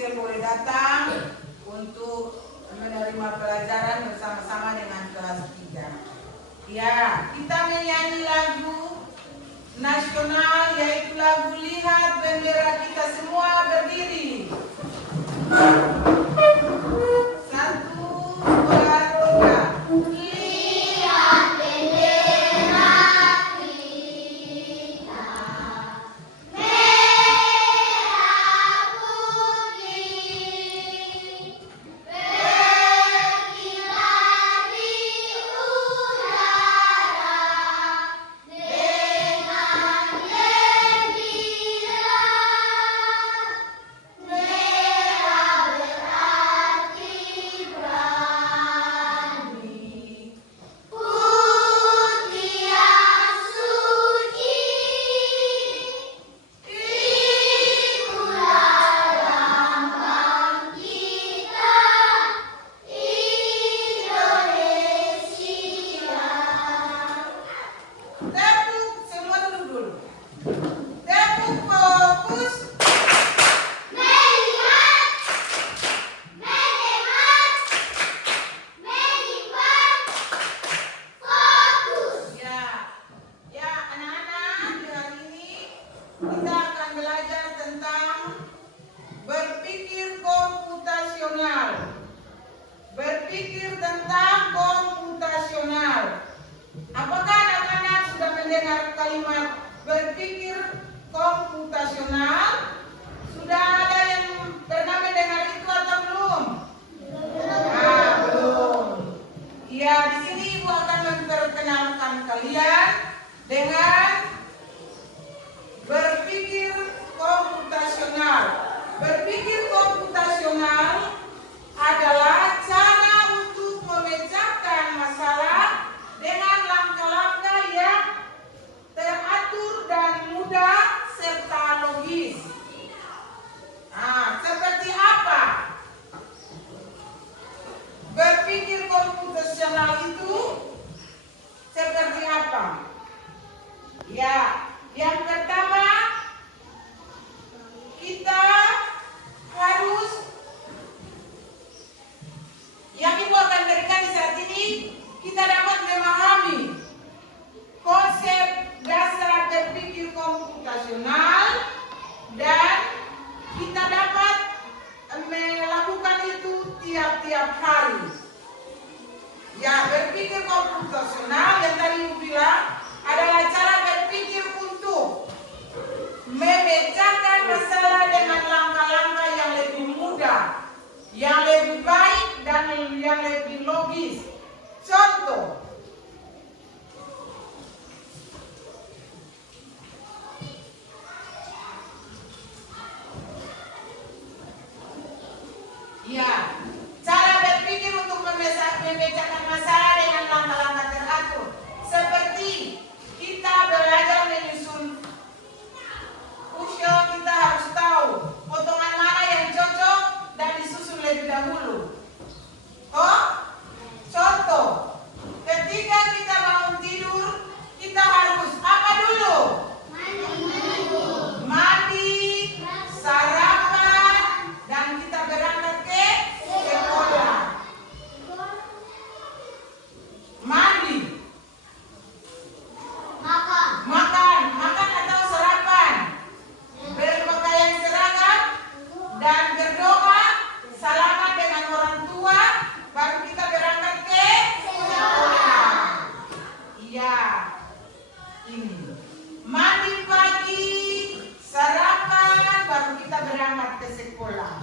Michelle boleh datang untuk menerima pelajaran bersama-sama dengan kelas 3. Ya, kita menyanyi lagu nasional yaitu lagu Lihat Bendera Kita. Semua berdiri. 1, 2, 3. Kita akan belajar tentang berpikir komputasional. Berpikir tentang komputasional. Apakah anak-anak sudah mendengar kalimat berpikir komputasional? Sudah ada yang pernah mendengar itu atau belum? Belum. Ya, di sini Ibu akan memperkenalkan kalian dengan berpikir komputasional. Berpikir komputasional adalah cara untuk memecahkan masalah dengan langkah-langkah yang teratur dan mudah serta logis. Seperti apa? Berpikir komputasional itu seperti apa? Ya, yang pertama, kita harus, yang Ibu akan berikan di saat ini, kita dapat memahami konsep dasar berpikir komputasional dan kita dapat melakukan itu tiap-tiap hari. Ya, berpikir komputasional yang tadi Ibu bilang adalah cara berpikir untuk memecahkan masalah dengan langkah-langkah yang lebih mudah, yang lebih baik dan yang lebih logis. Contoh, ya, cara berpikir untuk memecahkan masalah dengan langkah-langkah teratur. Seperti kita belajar menyusun puzzle, kita harus tahu potongan mana yang cocok dan disusun lebih dahulu. Contoh, ketika kita bangun tidur, kita harus apa dulu? Mandi, sarapan, dan kita berangkat ke sekolah. Mandi, makan atau sarapan, berpakaian seragam, dan berdoa, salaman dengan orang tua, baru kita berangkat ke sekolah. Iya, ini mandi pagi, sarapan, baru kita berangkat ke sekolah.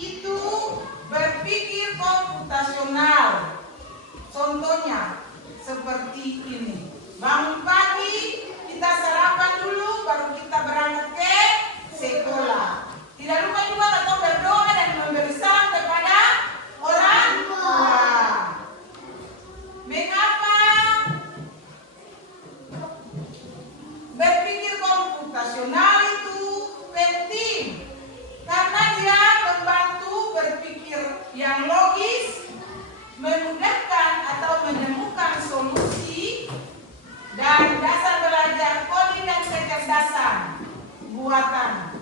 Itu berpikir komputasional. Contohnya seperti ini. Bangun pagi, kita sarapan dulu, baru kita berangkat ke sekolah. Tidak lupa juga atau berdoa dan memberi salam kepada orang tua. Mengapa berpikir komputasional itu penting? Karena dia membantu berpikir yang logis, memudahkan atau menemukan solusi, dan dasar belajar coding dan kecerdasan buatan.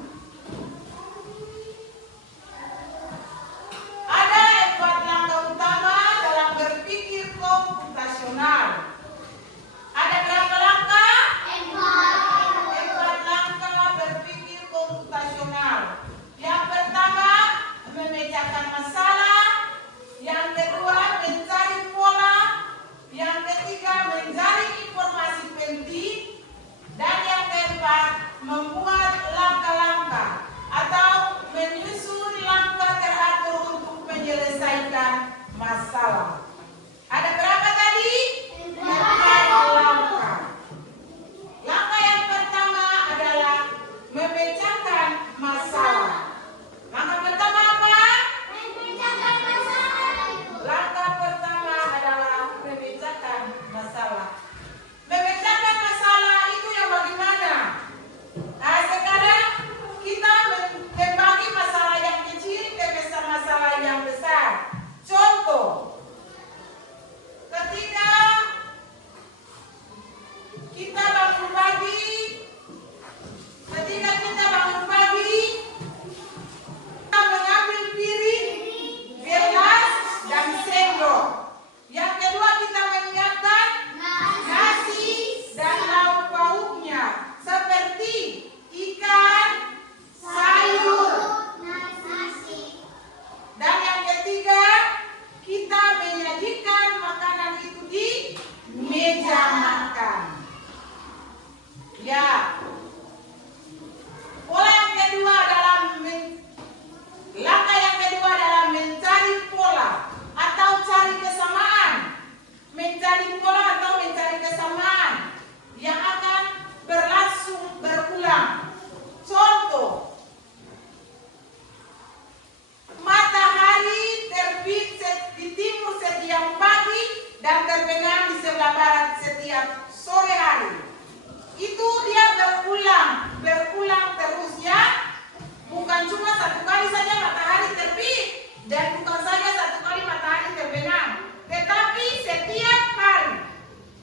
satu kali saja matahari terbit dan bukan saja satu kali matahari terbenam, tetapi setiap hari.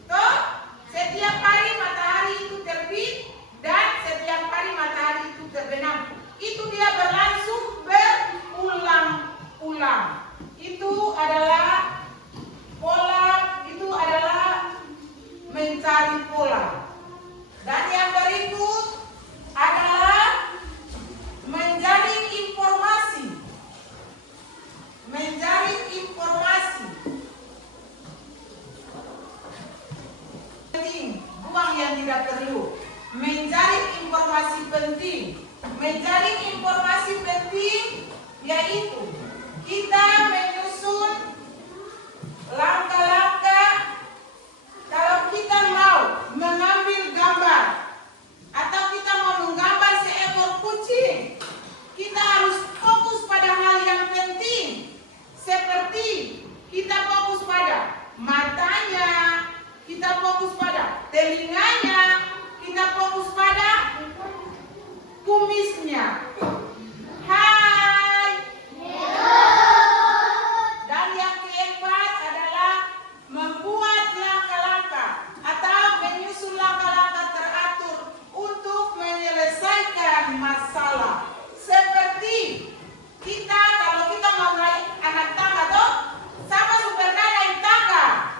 Toh, setiap hari matahari itu terbit dan setiap hari matahari itu terbenam. Itu dia berlangsung berulang-ulang. Itu adalah pola, itu adalah mencari pola. Dan yang berikut adalah menjaring informasi. Menjaring informasi. Penting, buang yang tidak perlu. Menjaring informasi penting. Menjaring informasi penting yaitu kita menyusun langkah-langkah kalau kita mau mengambil gambar atau kita mau menggambar seekor kucing, kita harus fokus pada hal yang penting, seperti kita fokus pada matanya, kita fokus pada telinganya, kita fokus pada kumisnya. Hai. Dan yang keempat adalah membuat langkah-langkah atau menyusun langkah-langkah teratur untuk menyelesaikan masalah. Seperti kita, kalau kita mau naik anak tangga toh, sama Superna naik tangga.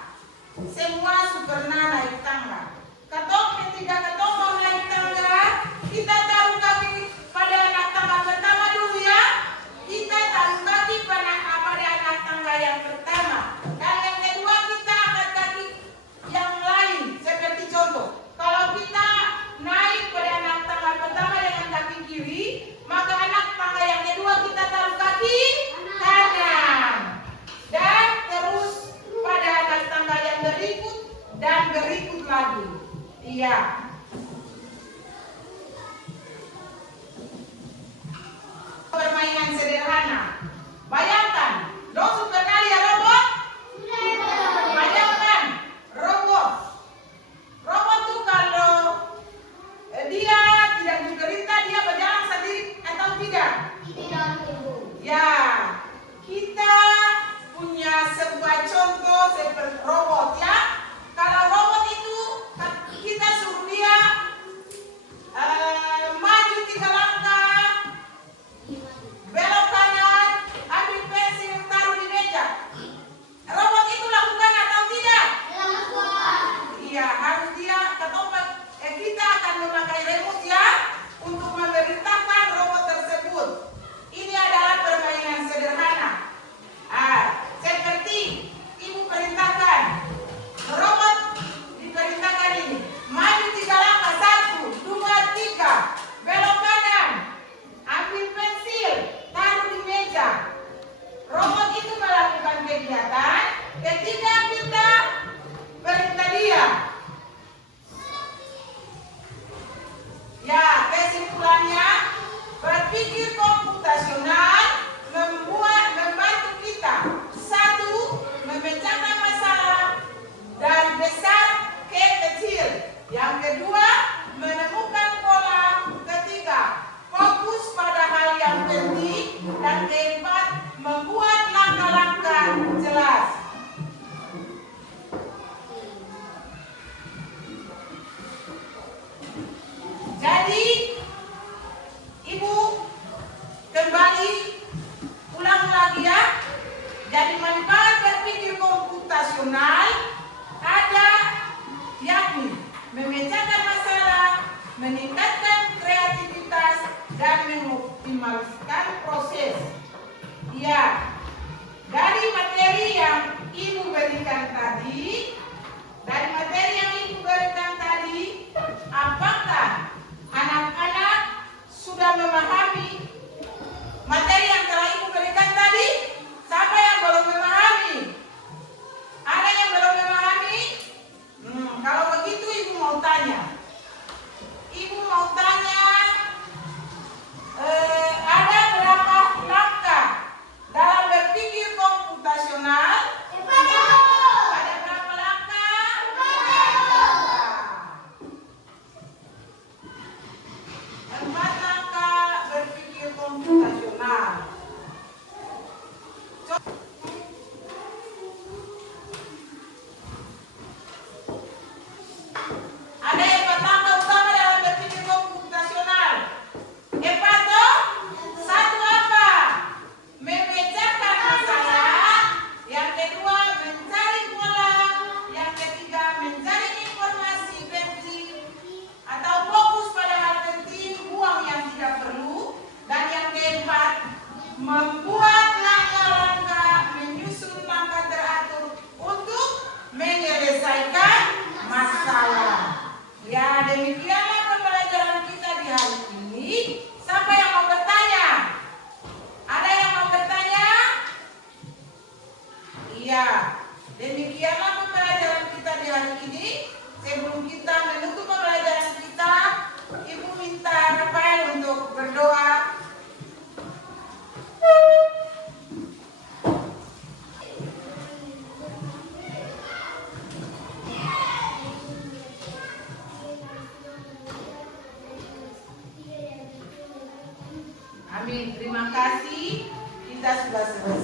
Semua Superna naik tangga. Ketok ketika ketok mau naik tangga, kita taruh kaki pada anak tangga pertama dulu ya. Kita taruh kaki pada anak tangga yang pertama. Dan yang kedua kita angkat kaki yang lain. Seperti contoh, kalau kita naik pada anak tangga pertama dengan kaki kiri, maka anak tangga yang kedua kita taruh kaki kanan. Dan terus pada anak tangga yang berikut dan berikut lagi. Iya. Permainan sederhana. Bayangkan, dong Superna lihat robot? Bayangkan, robot. Robot tuh kalau dia tidak diperintah, dia berjalan sendiri atau tidak? Tidak. Ya, kita punya sebuah contoh seperti robot ya. Kalau robot itu kita suruh dia maju 3 langkah, belok kanan, ambil pensil, taruh di meja. Robot itu lakukan atau tidak? Lakukan. Iya, harus dia ketompak. Kita akan memakai remote ya untuk memerintahkan robot tersebut. Ini adalah permainan sederhana. Seperti ibu perintahkan, robot diperintahkan ini, maju 3 langkah, 1, 2, 3, belok kanan, ambil pensil, taruh di meja. Robot itu melakukan kegiatan ketika kita perintah dia. Ya, kesimpulannya, berpikir komputasional membantu kita. 1, memecahkan masalah dari besar ke kecil. Yang kedua, menemukan pola. Ketiga, fokus pada hal yang penting. Dan keempat, membuat langkah-langkah jelas. Jadi, Ibu kembali ulang lagi ya. Jadi manfaat berpikir komputasional ada yakni memecahkan masalah, meningkatkan kreativitas dan mengoptimalkan proses. Ya, dari materi yang Ibu berikan tadi, apakah anak-anak sudah memahami materi yang telah Ibu berikan tadi? Siapa yang belum memahami? Ada yang belum memahami? Kalau begitu Ibu mau tanya. Ada berapa langkah dalam berpikir komputasional? Ada berapa langkah? 4 langkah membuat langkah-langkah, menyusun langkah teratur untuk menyelesaikan masalah. Ya, demikianlah pembelajaran kita di hari ini. Siapa yang mau bertanya? Ada yang mau bertanya? Iya, demikianlah pembelajaran kita di hari ini. Sebelum kita menutup pembelajaran kita, Ibu minta Rafael untuk berdoa. Amin. Terima kasih. Kita sudah selesai.